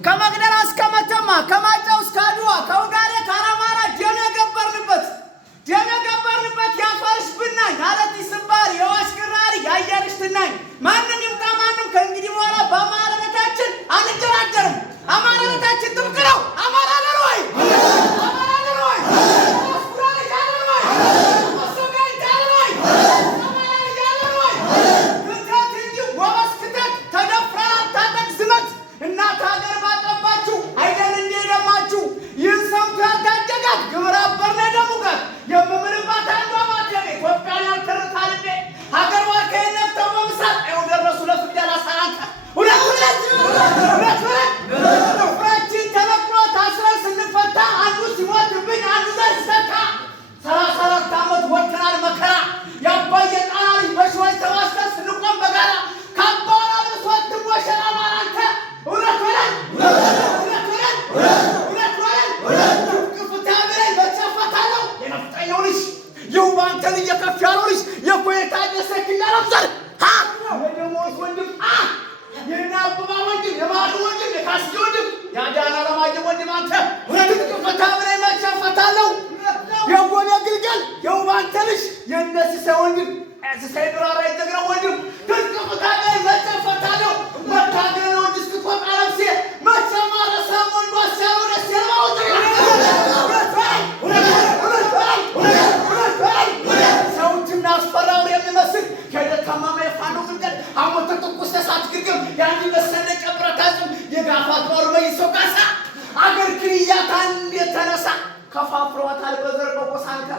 ከመቅደላ እስከ መተማ ከማጫው እስከ አድዋ ከውጋዴ ከአራማራ ደም የገበርንበት ያፈርሽ ብናኝ አለቲ ስባሪ የዋሽ ቅራሪ ያየርሽ ትናኝ ማንም ይምጣ ማንም ከእንግዲህ በኋላ በአማራነታችን አንደራደርም። አማራነታችን ጥብቅ ነው። አማራ ነን ወይ? አማራ ነን ወይ? እናት ሀገር ባጠባችሁ አይደል እንዴ ደማችሁ ይህን ሰምቶ ያልታደጋት ግብረ አበር ነው ደሙጋት የምምልባት አንዷ ማደቤ ኢትዮጵያን ያልተረታ ልቤ ሀገር ዋርካይነት ተመምሳት ይኸው ደረሱ ለፍዳላ ሰራንታ ሁለት ፍራችን ተነቅሎ ታስረን ስንፈታ አንዱ ሲሞትብኝ አንዱ ዘር ሲተካ 34 ዓመት ወጥተናል መከራ ያባየ ጣና ልጅ በሽዎች ተዋስተን ስንቆም በጋራ ካባራ ለሶት ወሸራ ማራንተ ሁለት ክፍታበላይ በጨፈታለው የነፍጠኛው ልጅ የውባንተን እየከፍ ያለው ልጅ የኮየታ ደሰክኛ ነፍሰር የደሞዝ ወንድም የና አበባ ወንድም የማሩ ወንድም የካስጌ ወንድም ያዳና ለማየ ወንድም አንተ ክፍታበላይ በጨፈታለው የጎኔ ግልገል የውባንተ ልጅ የነስሰ ወንድም እዚህ ብራራ ይተግረው ወንድም ክፍታበላይ በጨፈታለው ወታደር ነው ድስኩት አለብሴ መቸማረ ሰሞን ወሰሩ ለሰማው ሰውትና አስፈራው የሚመስል ከደካማማ የፋኖ ግልገል አሞተ ተቆሰ ሳት ግርግም ያን መሰለ ቀብረታዝም የጋፋት ወርበይ ሶካሳ አገር ክሪያታን የተነሳ ከፋፍሯታል በዘር በቆሳንካ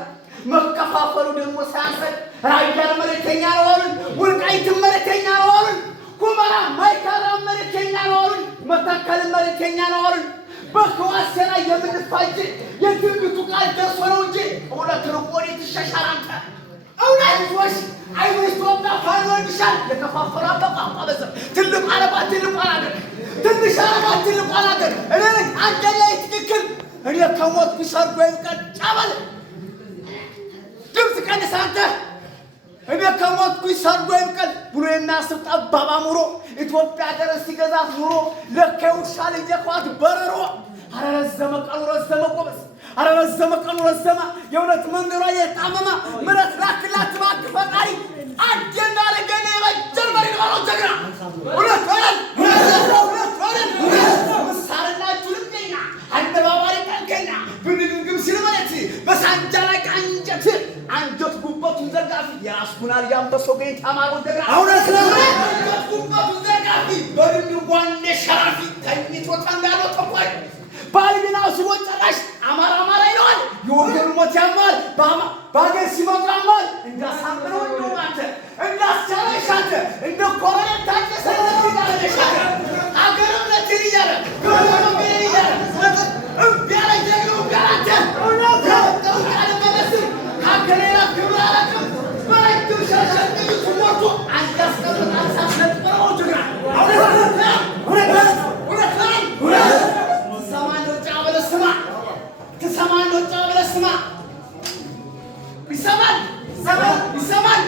መከፋፈሉ ደግሞ ሳያሰድ ራያር መሬተኛ ነው አሉን ወልቃይት መሬተኛ ነው አሉን ኩመራ ማይካራ መሬተኛ ነው አሉን መተከል መሬተኛ ነው አሉን በከዋስ ላይ የምንፋጅ የትንቢቱ ቃል ደርሶ ነው እንጂ እውነት ርቆኔ ትሸሻራንተ እውነት አይወስ ተወጣ ፋኖንሻል የከፋፈራ በቋቋ በዘ ትልቅ አለባት ትልቅ አላገር ትንሽ አለባት ትልቅ አላገር እኔ አንተ ላይ ትክክል እኔ ከሞት ቢሰርጎ ይቀር ጫበል ድምፅ ቀንስ አንተ እኔ ከሞት ቢሰርጎ ይቀር ብሎ የሚያስብ ጠባብ አእምሮ ኢትዮጵያ ድረስ ሲገዛት ኑሮ ለከው ሻል የኳት በረሮ አረዘመ ቀኑ ረዘመ ቆበስ አረዘመ ቀኑ ረዘመ የእውነት መንገሯ የጣመማ ምረት ላክላት ባክ ፈጣሪ አጀና ለገኔ በጀርመን ነው ጀግና ሁለት ወረን ምሳርናችሁ ልገኛ አደባባሪ ቀንከኛ ብንግም ሲልመለት በሳንጃ ላይ አንጀት ጉበቱን ዘርጋፊ ያስኩናል ያንበሶ ገኝ ታማሩ ጀግና አውነት ነው አንጀት ጉበቱን ዘርጋፊ በድንዱ ዋኔ ሸራፊ ተኝቶ ተንጋሎ ተቆይ ባልቢናው ሲወጣሽ አማራ ይለዋል የወገኑ ሞት ያማል ባገር ሲመጣማል እንዳሳምረው እንደማንተ እንዳስቻለሻተ እንደ ኮረን ታጨሰለት እንዳለሻተ አገርም ለትሪያለ ጎረም ይያለ እምቢያለ ጀግሩ ጋራተ ነው ያለ በለስ ሀገሬላ ክብራራከም ባይቱ ሻሻቀዩ ትሞቱ አንዳስቀምጥ አንሳስነት ነው ጀግራ ስማ ይሰማል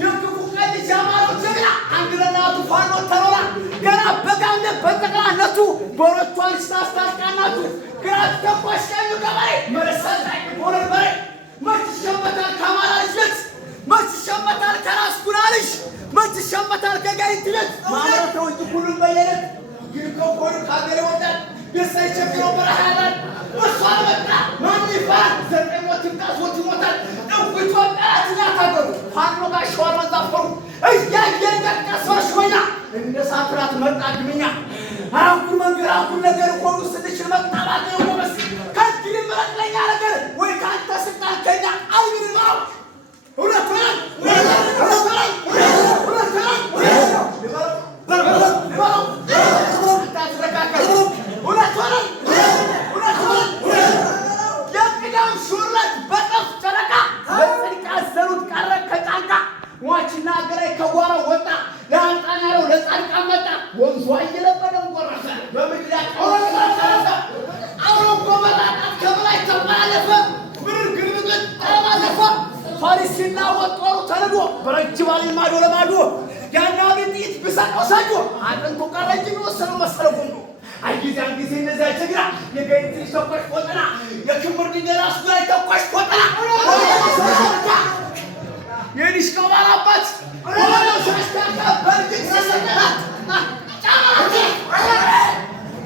የክፉ ቀን ጃማሮች ጀግና አንድ ለናቱ ፋኖ ተሮራ ገና በጋምደ በጠቅላነቱ በሮቿን ስታስታጥቃናቱ ግራ ተቆሽ ቀኙ ገበሬ መረሰልታይ ወረር በሬ መች ሸመታል ከአማራ ልጅ መች ሸመታል ከራስ ጉራልሽ መች ሸመታል ከጋይንት ቤት ማምረት ነው እንጂ ሁሉም በየለት ግን ከኮሩ ካገሬ ወጣት ደሳይ ቸግሮ በረሃላል እሷ አልመጣ ማን ይባል ዘጠኝ ሞት ይምጣሶት ይሞታል እውቶ ጣት ያታገሩ ፋኖ ጋር ሸዋር መዛፈሩ እያየን ተቀሰሽ ወይና እንደ ሳትራት መጣ ግምኛ አሁን መንገራኩ ነገር ቆሉ ስልሽል መጣባት ነው ወበስ ከዚህ ምረጥለኛ ነገር ወይ ካንተ ስልጣንከኛ አይብልባው ሁለት የቅዳም ሹረት በጠፍ ጨረቃ ለጽድቅ ያዘሉት ቀረ ከጫንቃ ሟችና አገራይ ከጓራ ወጣ ለአንጣን ያለው ለጻድቃን መጣ ወንዟ እየለበደው ጎረፈ በምድር ያቀረፈ አውሮኮ መራጣት ከበላይ ተባለፈ ምድር ግርግጥ ተባለፈ ፋሪስና ወጦሩ ተነዶ በረጅም አለኝ ማዶ ለማዶ ያናው ጥይት ብሰቀው ሰጆ አጥንቱ ቀረጅ ወሰኑ መሰለው አይጊዜን ጊዜ እነዛ ጀግና የጋይንት ተቆሽ ቆጠና የክምር ድንገራስ ላይ ተቆሽ ቆጠና የሊሽ ከዋላባት ወላው ሻሽታካ በርግጥ ሲሰቀና ጫማቲ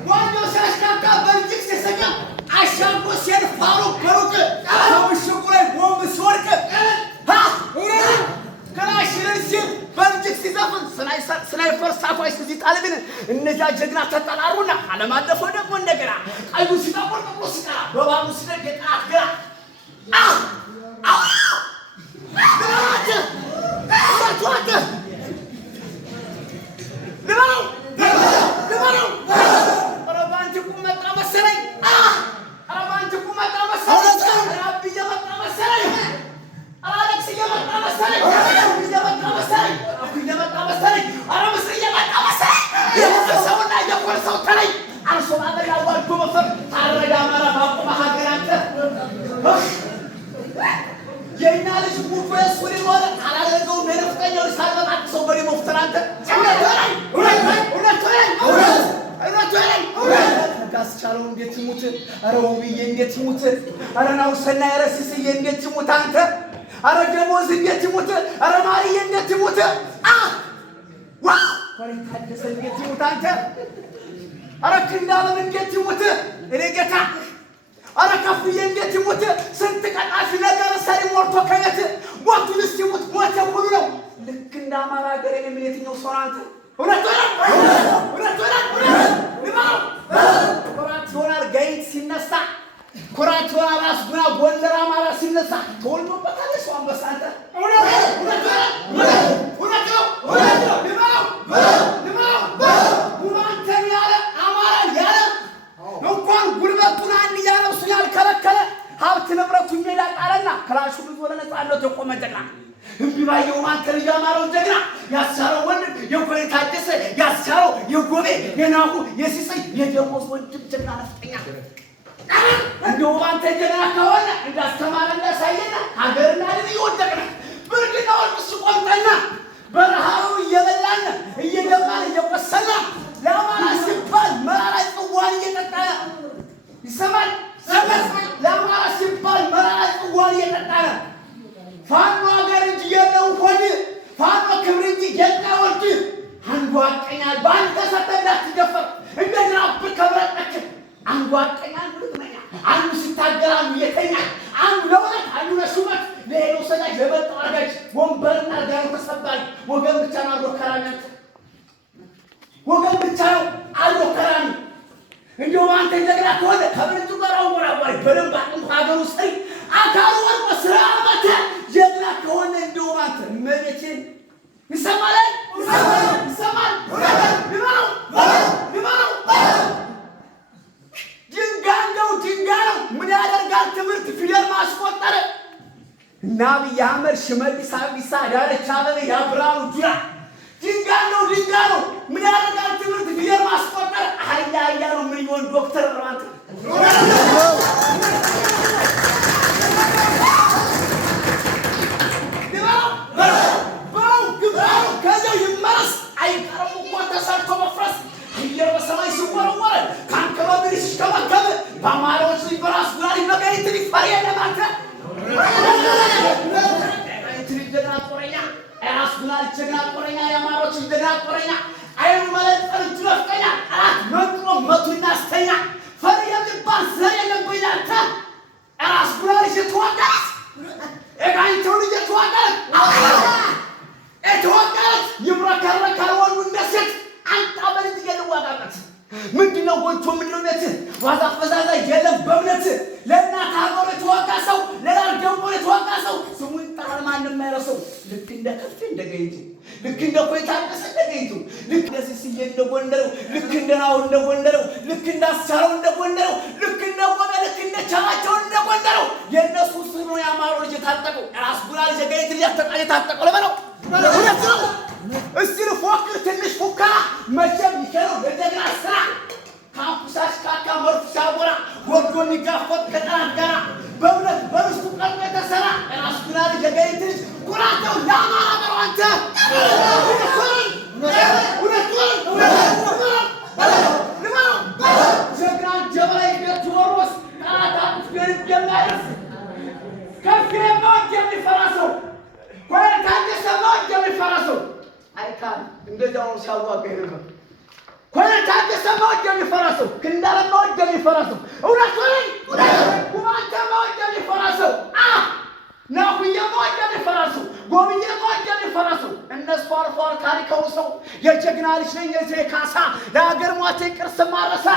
ወላው ሻሽታካ በርግጥ ሲሰቀና አሻጎ ሲርፋሩ በሩቅ ታውሽቁ ላይ ቦምብ ሲወርቅ ከላሽልሲን በርግጥ ሲዘፍን ስናይፐር ሳፋይ ሲዚ ጣልብን እነዛ ጀግና ተጣላሩና አለማለፈው ደግሞ እንደገና ቀዩ ሲጣቆር ጥቁ ሲጣላ በባሉ ሲደግ አትገራ የናልሽ ሙፈስ ወዲ ወደ አላደረገው ነፍጠኛው ሳይመጣ ሰው በሪ መፍተራንተ ጋስቻለው እንዴት ይሙት አረውብዬ እንዴት ይሙት አረናው ሰናይ ረስስዬ እንዴት ይሙት አንተ አረ ደሞዝ እንዴት ይሙት አረ ማሪዬ እንዴት ይሙት ዋ ወሬ ታደሰ እንዴት ይሙት አንተ አረ ክንዳለም እንዴት ይሙት እኔ ጌታ አረ ከፍዬ እንዴት ይሙት ስንት ቀጣፊ ነገር ሰሪ ሞልቶ ከቤት ሞቱንስ ይሙት ሞተ ሁሉ ነው ልክ እንደ አማራ ሀገር የምን የትኛው ሰው አንተ እውነት ኩራት ሆናል ጋይት ሲነሳ ኩራት ሆናል ራስ ጉና ጎንደር አማራ ሲነሳ ተወልዶበታል ሰው አንበሳ አንተ ሀብት ንብረቱ ሜዳ ጣለና ክላሹ ብዙ ለነጻነት የቆመ ጀግና እምቢባየው ማንተር ያማረው ጀግና ያሳረው ወንድ የኮሬ ታደሰ ያሳረው የጎቤ የናሁ የሲሰይ የደሞዝ ወንድም ጀግና ነፍጠኛ እንደው ማንተ ጀግና ከሆነ እንዳስተማረ እንዳሳየና ሀገርና ልጅ ይወደቅና ብርድና ወልስ ቆንጠና በረሃው እየበላን እየደማን እየቆሰና ለአማራ ሲባል መራራ ጽዋን እየጠጣ ይሰማል ለአማራ ሲባል መራራ ጽዋን እየጠጣ ፋኖ ሀገር እንጂ የለው ሆድ ፋኖ ክብር እንጂ የለው ወድ አንዱ አቀኛል ባንተ ሰተዳት ትደፈር እንደና በከብረጠክ አንዱ አቀኛል ብትመኛ አንዱ ሲታገራሉ የተኛ አንዱ ለወለት አንዱ ለሹመት ለሄዶ ሰዳጅ ለበጣው አጋጅ ወንበርና ጋር ተሰባይ ወገን ብቻ ነው አልወከራነት ወገን ብቻ ነው አልወከራኒ እንደው አንተ እንደገና ከሆነ ከብርቱ ጋር አወራዋይ በደንብ አጥም ሀገሩ ሰሪ አካሉ ወርቆ ስራ አመተ ጀግና ከሆነ እንደው አንተ መቤቴን ይሰማል ድንጋው ምን ያደርጋል ትምህርት ፊደል ማስቆጠር እና አብይ አህመድ ሽመልስ አብዲሳ ዳርቻ አበበ ያብራሩ ጁላ ድንጋው ምን ያደርጋል ትምህርት ፊደል ማስቆጠር አያ ነው ምን ይሆን ዶክተር ራንተ ከዚያው ይመረስ አይቀርም እኮ ተሰርቶ መፍረስ አየር በሰማይ ሲወረወረ ከአካባቢ ሲሽከበከብ በአማራዎች ላይ በራስ ጉዳይ መጋየት ሊፈሪ የለማንተ ጀግና ጦረኛ ራስ ጉዳይ ጀግና ጦረኛ የአማራዎች ጀግና ጦረኛ አይኑ መለጠር እጁ ለፍቀኛ አራት መጥሮ መቱና አስተኛ ፈሪ የሚባል ዘር የለብኝ አንተ ራስ ጉዳይ የተዋጋት ኤጋይቶን የተዋጋት የተዋጋት ይብረከረካል ወንዱ እንደሴት አንተ በልጅ የለዋጋት ምንድነው ወንቶ ምንድነው ዋዛ ፈዛዛ የለም በእምነት ለእናት ሀገር የተዋጋ ሰው ለዳር ደግሞ የተዋጋ ሰው ስሙን ጣል ማንም አይረሳው ልክ እንደ ከፍ እንደገይቱ ልክ እንደ ኮይታቀሰ እንደገይቱ ልክ እንደዚህ ሲየንደ ጎንደረው ልክ እንደናው እንደጎንደረው ልክ እንዳስቻለው እንደጎንደረው ልክ እንደቆመ ልክ እንደቻላቸው እንደጎንደረው የነሱ ስሙ ያማረው ልጅ ታጠቀው ራስ ጉራል ጀጋይት ሊያተቃየ ታጠቀው ለበለው ሁለት ነው እስቲ ፎክር ትንሽ ፉከራ መቼም ይከረው ለጀግና ስራ ካምፑሳሽ ካካ መርፍሻ ቦራ ወርዶን ይጋፈጥ ከጠላት ጋራ በእውነት በርስቱ ቀርቦ የተሰራ ራስ ጉራል ጀጋይት ኩራተው ለአማራ ነው አንተ ሁለት ነው ሲያዋጋ ይልበል ኮለታ ከሰማው የሚፈራሰው ክንዳለማው የሚፈራሰው እውነት ወይ ወማንተማው የሚፈራሰው ነው የማው የሚፈራሰው ጎብየማው የሚፈራሰው እነሱ አልፏል ታሪካው ሰው የጀግና ልጅ ነኝ የዚህ ካሳ ለሀገር ሟቴ ቅርስ ማረሳ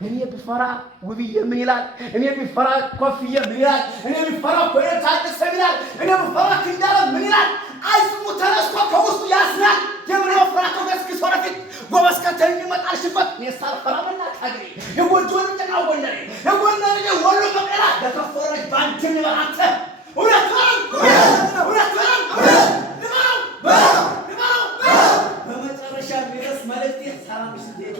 እኔ ቢፈራ ውብዬ ምን ይላል እኔ ቢፈራ ኮፍዬ ምን ይላል እኔ ቢፈራ ኮለታ ከሰሚላል እኔ ቢፈራ ክንዳለ ምን ይላል አይስሙ ተነስቶ ከውስጡ ያስናል የምነው ፍራቶ ገስክስ ወረፊት ጎበስ ከተኝ ይመጣል ሽፈት የሳር ፈራመና ታግሪ የጎጆን ጥናው ጎንደሬ የጎንደሬ ወሎ መቀራ ለከፈረች ባንቺ ይላንተ ሁለት በመጨረሻ ሚረስ ማለት ሰላም ሲዴቶ